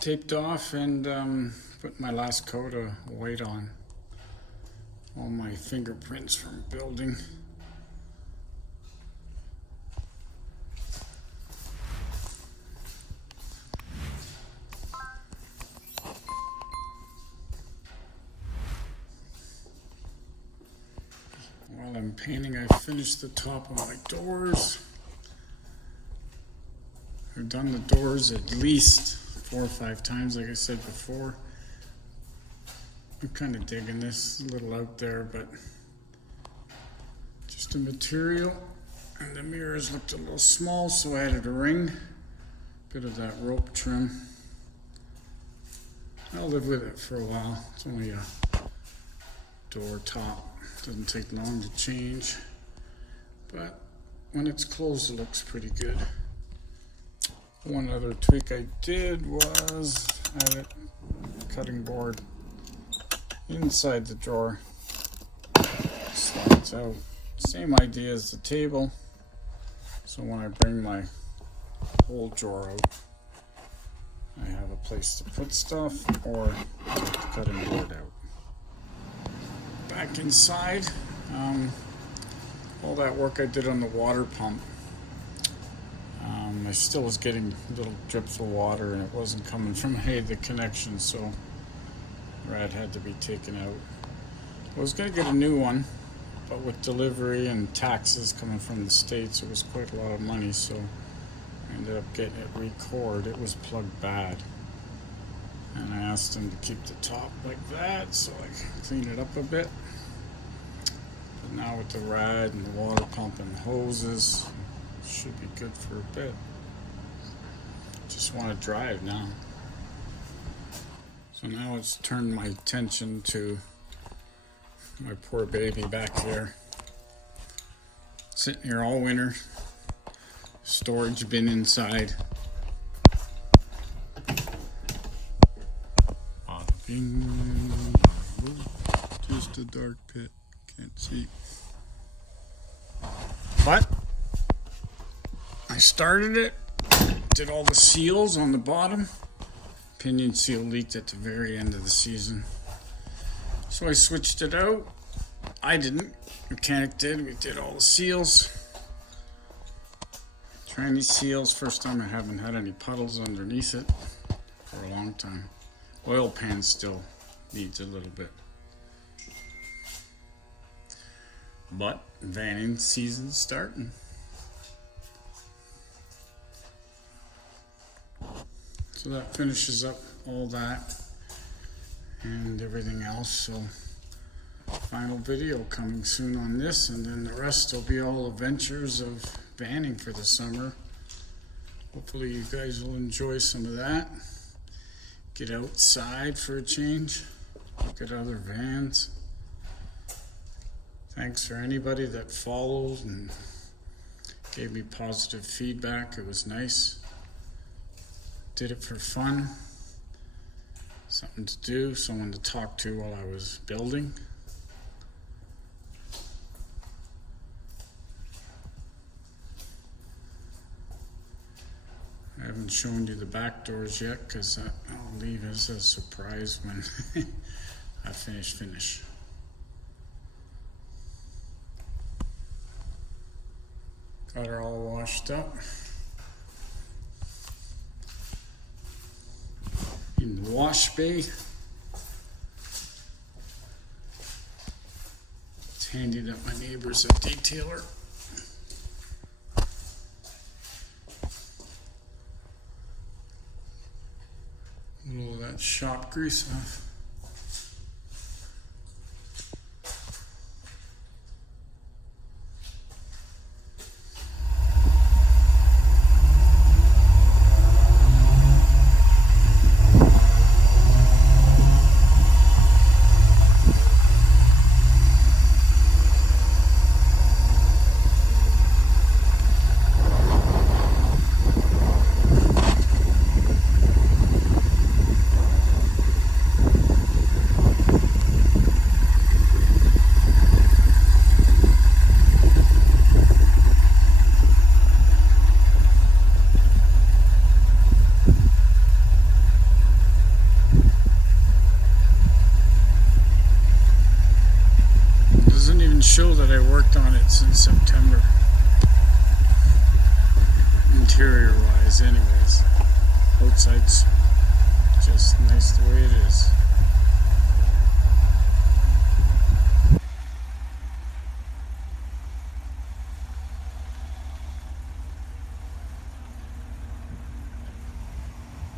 taped off and put my last coat of white on. All my fingerprints from building. While I'm painting, I finished the top of my doors. I've done the doors at least 4 or 5 times, like I said before. I'm kind of digging this, a little out there, but just a material. And the mirrors looked a little small, so I added a ring, bit of that rope trim. I'll live with it for a while. It's only a door top. Doesn't take long to change, but when it's closed, it looks pretty good. One other tweak I did was add a cutting board inside the drawer. Slides out. Same idea as the table. So when I bring my whole drawer out, I have a place to put stuff or take the cutting board out. Back inside, all that work I did on the water pump. I still was getting little drips of water and it wasn't coming from the connection, so rad had to be taken out. I was going to get a new one, but with delivery and taxes coming from the States, it was quite a lot of money, so I ended up getting it re-cored. It was plugged bad. And I asked them to keep the top like that so I can clean it up a bit. But now with the rad and the water pump and the hoses, it should be good for a bit. Just want to drive now. So now it's turned my attention to my poor baby back here. Sitting here all winter. Storage bin inside. Just a dark pit. Can't see. But I started it. Did all the seals on the bottom. Pinion seal leaked at the very end of the season. So I switched it out. I didn't. Mechanic did. We did all the seals. Trying these seals. First time I haven't had any puddles underneath it for a long time. Oil pan still needs a little bit. But vanning season's starting. So that finishes up all that and everything else. So final video coming soon on this, and then the rest will be all adventures of vanning for the summer. Hopefully you guys will enjoy some of that. Get outside for a change. Look at other vans. Thanks for anybody that followed and gave me positive feedback. It was nice. Did it for fun. Something to do, someone to talk to while I was building. I haven't shown you the back doors yet because I'll leave as a surprise when I finish. Got her all washed up. In the wash bay. It's handy that my neighbor's a detailer. A little of that shop grease off. show that I worked on it since September. Interior wise anyways. Outside's just nice the way it is.